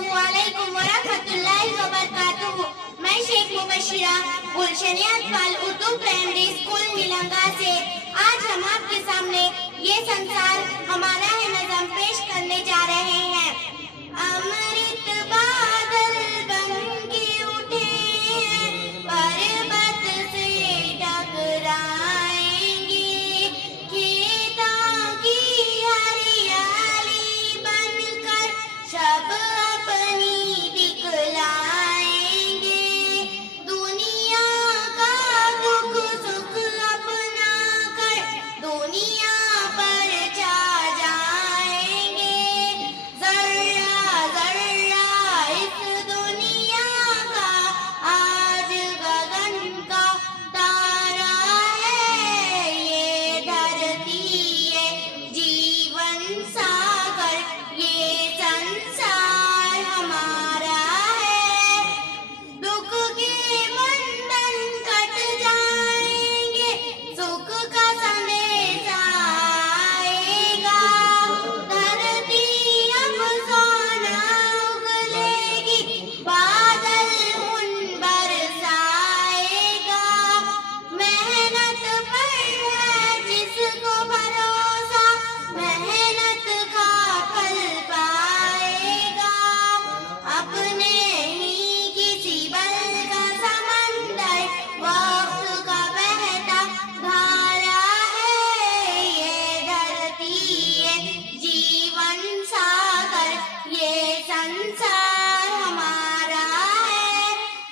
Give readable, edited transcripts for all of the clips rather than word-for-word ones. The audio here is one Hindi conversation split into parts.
अस्सलामुअलैकुम वरहमतुल्लाहि वबरकातुहू। मैं शेख मुबशिरा गुलशन अतफाल उर्दू प्राइमरी स्कूल मिलंगा से आज हम आपके सामने ये संसार हमारा है नज़म पेश करने जा रहे हैं। अमृत बादल बन के उठे हैं, पर्वत से टकराएंगे, खेतों की हरियाली बनकर सब अपनी दिखलाएंगे, दुनिया का दुख सुख अपना कर दुनिया पर छा जाएंगे, जर्रा जर्रा इस दुनिया का आज गगन का तारा है, ये धरती है जीवन सागर, ये संसार हमारा है। दुख के बंधन कट जाएंगे, सुख का संदेश आएगा, धरती अब सोना उगलेगी, बादल उन बरसाएगा, मेहनत पर है जिसको भरोसा, मेहनत का फल पाएगा, अपने ही किसी बल का समंदर वक्त का बहता धारा है, ये धरती है जीवन सागर, ये संसार हमारा है।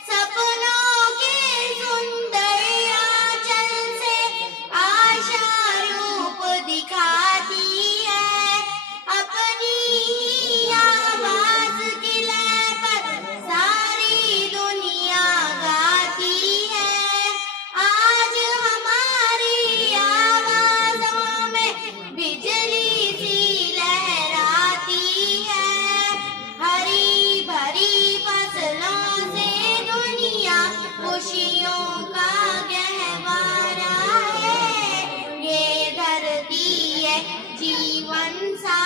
सपनों के सुंदर आंचल से आशा रूप दिखाती है, अपनी ही आवाज की लय पर सारी दुनिया गाती है। आज हमारी आवाजों में बिजली सी लहराती है, हरी भरी फसलों से दुनिया खुशियों का गहवारा है, ये धरती है जीवन सा